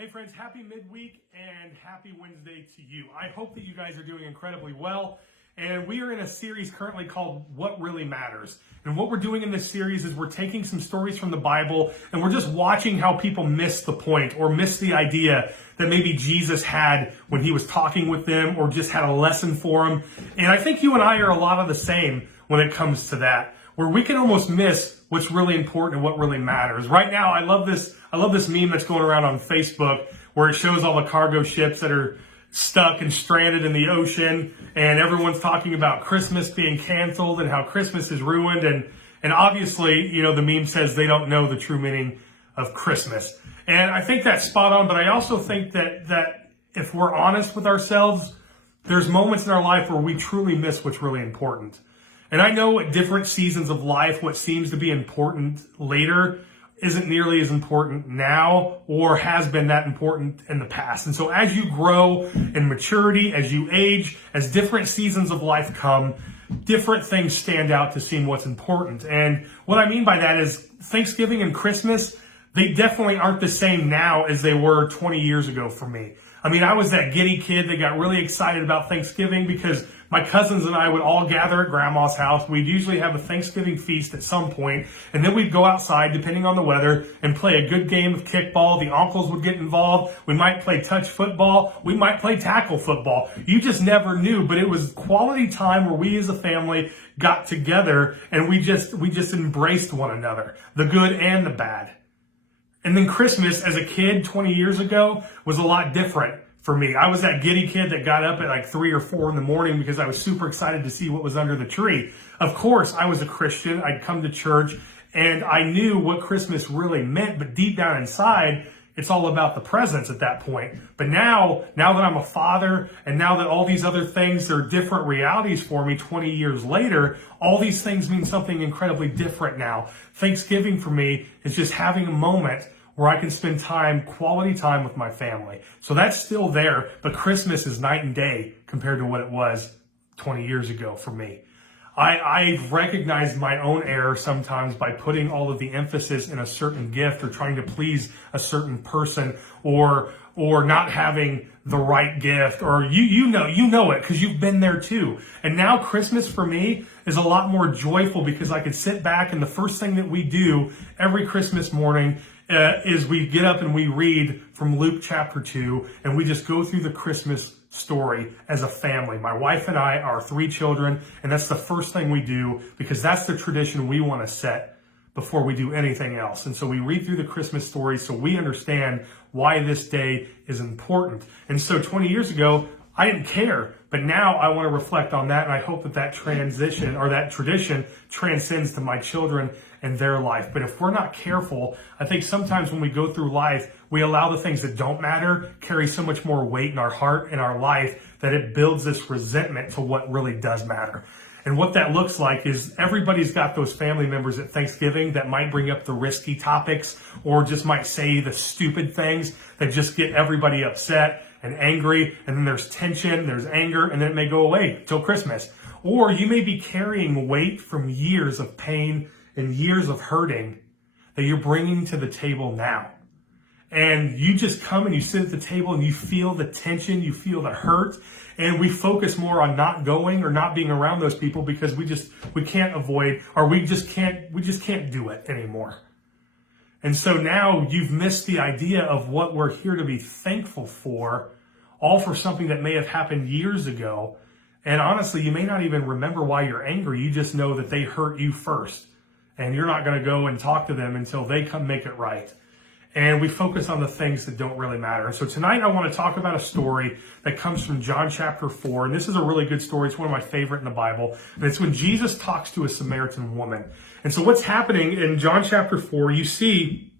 Hey friends, happy midweek and happy Wednesday to you. I hope that you guys are doing incredibly well. And we are in a series currently called What Really Matters. And what we're doing in this series is we're taking some stories from the Bible and we're just watching how people miss the point or miss the idea that maybe Jesus had when he was talking with them or just had a lesson for them. And I think you and I are a lot of the same when it comes to that, where we can almost miss what's really important and what really matters. Right now, I love this meme that's going around on Facebook where it shows all the cargo ships that are stuck and stranded in the ocean, and everyone's talking about Christmas being canceled and how Christmas is ruined. And obviously, you know, the meme says they don't know the true meaning of Christmas. And I think that's spot on, but I also think that if we're honest with ourselves, there's moments in our life where we truly miss what's really important. And I know at different seasons of life, what seems to be important later isn't nearly as important now or has been that important in the past. And so as you grow in maturity, as you age, as different seasons of life come, different things stand out to seem what's important. And what I mean by that is Thanksgiving and Christmas, they definitely aren't the same now as they were 20 years ago for me. I mean, I was that giddy kid that got really excited about Thanksgiving because my cousins and I would all gather at grandma's house. We'd usually have a Thanksgiving feast at some point, and then we'd go outside, depending on the weather, and play a good game of kickball. The uncles would get involved. We might play touch football. We might play tackle football. You just never knew, but it was quality time where we as a family got together and we just embraced one another, the good and the bad. And then Christmas as a kid 20 years ago was a lot different for me. I was that giddy kid that got up at like 3 or 4 in the morning because I was super excited to see what was under the tree. Of course, I was a Christian. I'd come to church and I knew what Christmas really meant, but deep down inside, it's all about the presents at that point. But now that I'm a father and now that all these other things are different realities for me 20 years later, all these things mean something incredibly different now. Thanksgiving for me is just having a moment where I can spend quality time with my family. So that's still there, but Christmas is night and day compared to what it was 20 years ago for me. I've recognized my own error sometimes by putting all of the emphasis in a certain gift or trying to please a certain person or not having the right gift, or you know it because you've been there too. And now Christmas for me is a lot more joyful because I can sit back and the first thing that we do every Christmas morning is we get up and we read from Luke chapter 2 and we just go through the Christmas story as a family. My wife and I, our 3 children, and that's the first thing we do because that's the tradition we want to set before we do anything else. And so we read through the Christmas story so we understand why this day is important. And so 20 years ago, I didn't care, but now I want to reflect on that, and I hope that transition or that tradition transcends to my children and their life. But if we're not careful, I think sometimes when we go through life, we allow the things that don't matter carry so much more weight in our heart and our life that it builds this resentment to what really does matter. And what that looks like is everybody's got those family members at Thanksgiving that might bring up the risky topics or just might say the stupid things that just get everybody upset and angry, and then there's tension, there's anger, and then it may go away till Christmas. Or you may be carrying weight from years of pain and years of hurting that you're bringing to the table now. And you just come and you sit at the table and you feel the tension, you feel the hurt, and we focus more on not going or not being around those people because we can't avoid, or we just can't do it anymore. And so now you've missed the idea of what we're here to be thankful for, all for something that may have happened years ago. And honestly, you may not even remember why you're angry. You just know that they hurt you first. And you're not going to go and talk to them until they come make it right. And we focus on the things that don't really matter. And so tonight I want to talk about a story that comes from John chapter 4. And this is a really good story. It's one of my favorite in the Bible. And it's when Jesus talks to a Samaritan woman. And so what's happening in John chapter 4, you see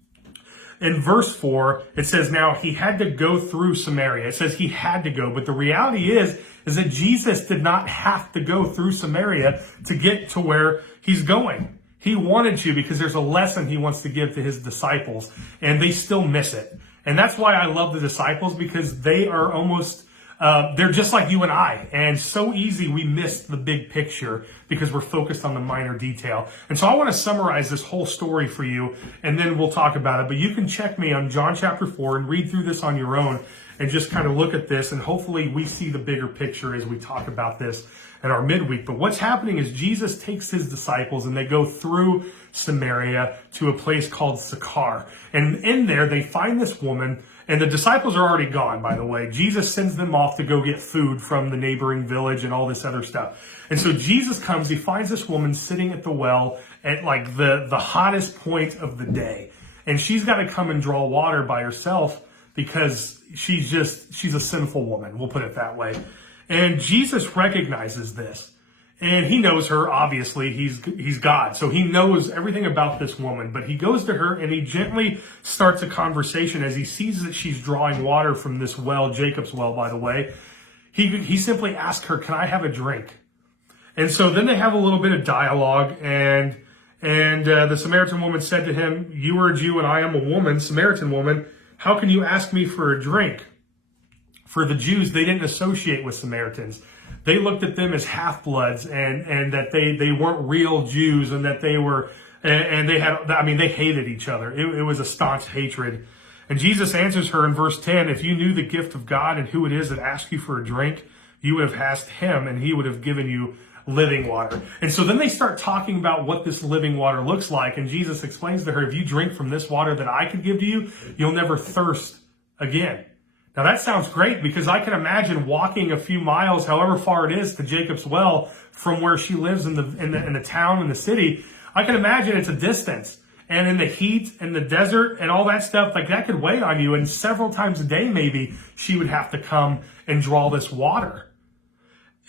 in verse 4, it says, now he had to go through Samaria. It says he had to go. But the reality is that Jesus did not have to go through Samaria to get to where he's going. He wanted to because there's a lesson he wants to give to his disciples, and they still miss it. And that's why I love the disciples, because they are almost they're just like you and I. And so easy we miss the big picture because we're focused on the minor detail. And so I want to summarize this whole story for you, and then we'll talk about it. But you can check me on John chapter 4 and read through this on your own and just kind of look at this. And hopefully we see the bigger picture as we talk about this in our midweek. But what's happening is Jesus takes his disciples and they go through Samaria to a place called Sychar. And in there they find this woman, and the disciples are already gone, by the way. Jesus sends them off to go get food from the neighboring village and all this other stuff. And so Jesus comes, he finds this woman sitting at the well at like the hottest point of the day. And she's got to come and draw water by herself because she's a sinful woman. We'll put it that way. And Jesus recognizes this. And he knows her, obviously. He's God. So he knows everything about this woman. But he goes to her and he gently starts a conversation as he sees that she's drawing water from this well, Jacob's well, by the way. He simply asks her, "Can I have a drink?" And so then they have a little bit of dialogue. And the Samaritan woman said to him, "You are a Jew and I am a woman, Samaritan woman. How can you ask me for a drink?" For the Jews, they didn't associate with Samaritans. They looked at them as half-bloods and that they weren't real Jews and that they were, and they hated each other. It was a staunch hatred. And Jesus answers her in verse 10, "If you knew the gift of God and who it is that asks you for a drink, you would have asked him and he would have given you living water." And so then they start talking about what this living water looks like. And Jesus explains to her, "If you drink from this water that I could give to you, you'll never thirst again." Now that sounds great because I can imagine walking a few miles, however far it is, to Jacob's well from where she lives in the town, in the city. I can imagine it's a distance, and in the heat and the desert and all that stuff, like that could weigh on you. And several times a day, maybe she would have to come and draw this water.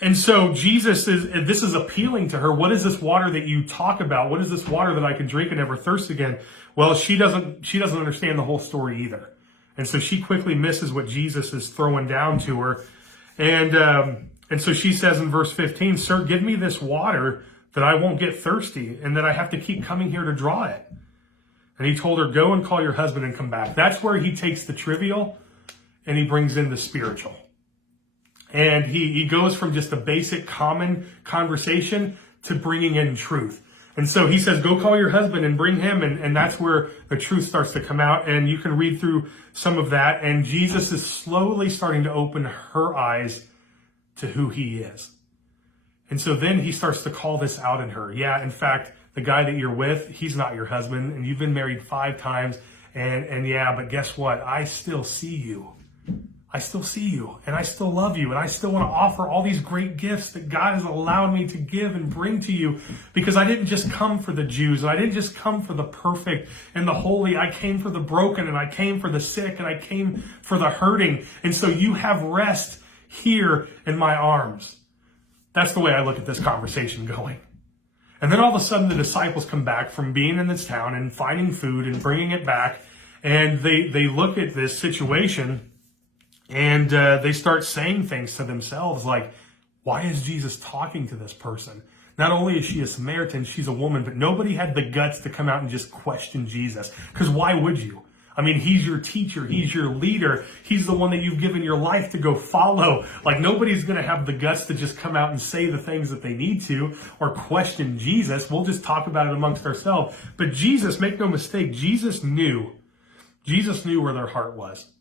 And so this is appealing to her. What is this water that you talk about? What is this water that I can drink and never thirst again? Well, she doesn't understand the whole story either. And so she quickly misses what Jesus is throwing down to her. And so she says in verse 15, "Sir, give me this water that I won't get thirsty and that I have to keep coming here to draw it." And he told her, "Go and call your husband and come back." That's where he takes the trivial and he brings in the spiritual. And he goes from just a basic common conversation to bringing in truth. And so he says, "Go call your husband and bring him." And that's where the truth starts to come out. And you can read through some of that. And Jesus is slowly starting to open her eyes to who he is. And so then he starts to call this out in her. "Yeah, in fact, the guy that you're with, he's not your husband. And you've been married 5 times. And yeah, but guess what? I still see you. I still see you, and I still love you, and I still want to offer all these great gifts that God has allowed me to give and bring to you, because I didn't just come for the Jews, and I didn't just come for the perfect and the holy. I came for the broken, and I came for the sick, and I came for the hurting. And so you have rest here in my arms." That's the way I look at this conversation going. And then all of a sudden the disciples come back from being in this town and finding food and bringing it back, and they look at this situation. And they start saying things to themselves like, why is Jesus talking to this person? Not only is she a Samaritan, she's a woman, but nobody had the guts to come out and just question Jesus. Because why would you? I mean, he's your teacher. He's your leader. He's the one that you've given your life to go follow. Like, nobody's going to have the guts to just come out and say the things that they need to or question Jesus. We'll just talk about it amongst ourselves. But Jesus, make no mistake, Jesus knew where their heart was.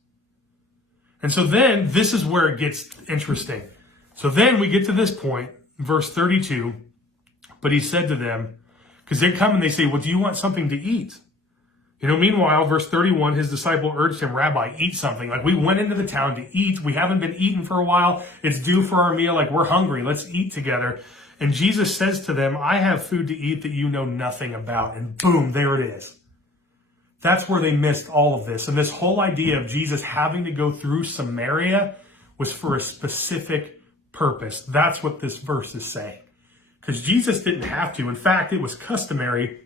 And so then this is where it gets interesting. So then we get to this point, verse 32. "But he said to them," because they come and they say, "Well, do you want something to eat?" Meanwhile, verse 31, his disciple urged him, "Rabbi, eat something." Like, we went into the town to eat. We haven't been eating for a while. It's due for our meal. Like, we're hungry. Let's eat together. And Jesus says to them, "I have food to eat that you know nothing about." And boom, there it is. That's where they missed all of this. And this whole idea of Jesus having to go through Samaria was for a specific purpose. That's what this verse is saying. Because Jesus didn't have to. In fact, it was customary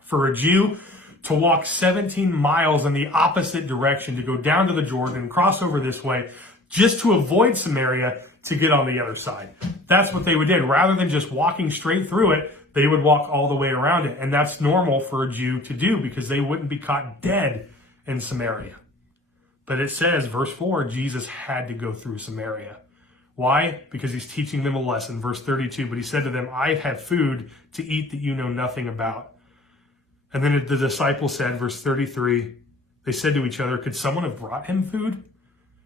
for a Jew to walk 17 miles in the opposite direction, to go down to the Jordan and cross over this way, just to avoid Samaria to get on the other side. That's what they would do. Rather than just walking straight through it, they would walk all the way around it. And that's normal for a Jew to do because they wouldn't be caught dead in Samaria. But it says, verse 4, Jesus had to go through Samaria. Why? Because he's teaching them a lesson. Verse 32, but he said to them, I have food to eat that you know nothing about. And then the disciples said, verse 33, they said to each other, could someone have brought him food?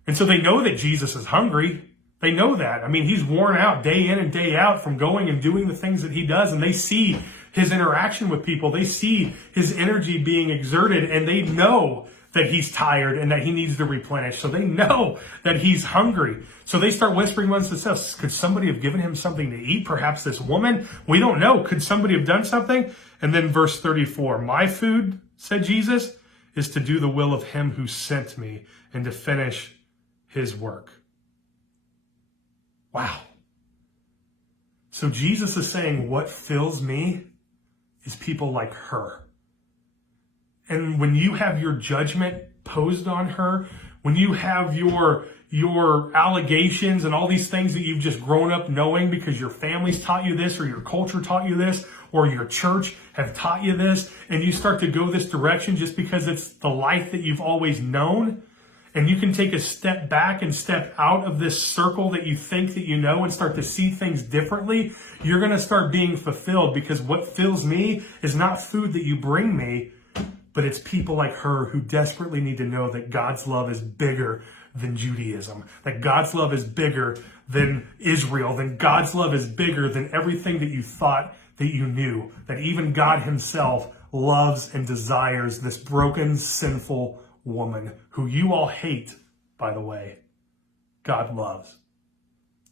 And so they know that Jesus is hungry. They know that. I mean, he's worn out day in and day out from going and doing the things that he does. And they see his interaction with people. They see his energy being exerted, and they know that he's tired and that he needs to replenish. So they know that he's hungry. So they start whispering amongst themselves, could somebody have given him something to eat? Perhaps this woman? We don't know. Could somebody have done something? And then verse 34, my food, said Jesus, is to do the will of him who sent me and to finish his work. Wow. So Jesus is saying what fills me is people like her. And when you have your judgment posed on her, when you have your allegations and all these things that you've just grown up knowing because your family's taught you this, or your culture taught you this, or your church have taught you this, and you start to go this direction just because it's the life that you've always known, and you can take a step back and step out of this circle that you think that you know and start to see things differently, you're going to start being fulfilled, because what fills me is not food that you bring me, but it's people like her who desperately need to know that God's love is bigger than Judaism, that God's love is bigger than Israel, that God's love is bigger than everything that you thought that you knew, that even God himself loves and desires this broken, sinful woman who you all hate, by the way. God loves.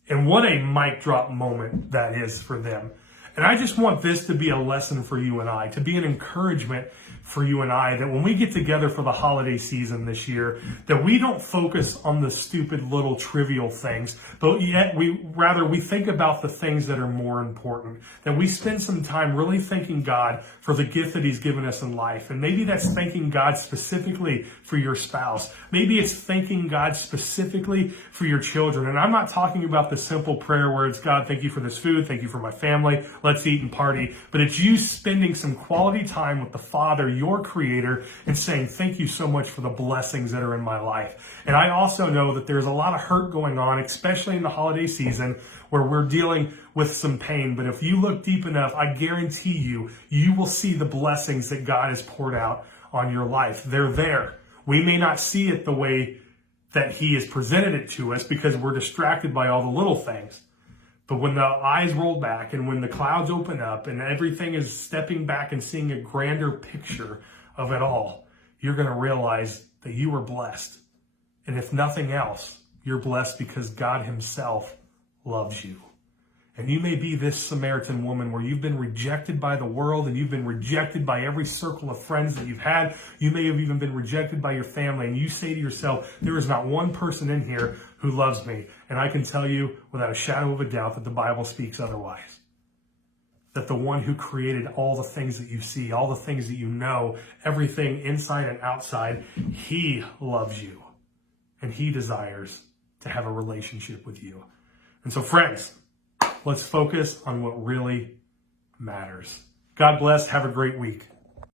And what a mic drop moment that is for them. And I just want this to be a lesson for you and I, to be an encouragement for you and I, that when we get together for the holiday season this year, that we don't focus on the stupid little trivial things, but yet we think about the things that are more important, that we spend some time really thanking God for the gift that he's given us in life. And maybe that's thanking God specifically for your spouse. Maybe it's thanking God specifically for your children. And I'm not talking about the simple prayer where it's, God, thank you for this food, thank you for my family, let's eat and party. But it's you spending some quality time with the Father, your creator, and saying, thank you so much for the blessings that are in my life. And I also know that there's a lot of hurt going on, especially in the holiday season, where we're dealing with some pain. But if you look deep enough, I guarantee you, you will see the blessings that God has poured out on your life. They're there. We may not see it the way that he has presented it to us because we're distracted by all the little things. But when the eyes roll back and when the clouds open up and everything is stepping back and seeing a grander picture of it all, you're going to realize that you were blessed. And if nothing else, you're blessed because God himself loves you. And you may be this Samaritan woman where you've been rejected by the world and you've been rejected by every circle of friends that you've had. You may have even been rejected by your family. And you say to yourself, there is not one person in here who loves me. And I can tell you without a shadow of a doubt that the Bible speaks otherwise. That the one who created all the things that you see, all the things that you know, everything inside and outside, he loves you. And he desires to have a relationship with you. And so, friends, let's focus on what really matters. God bless. Have a great week.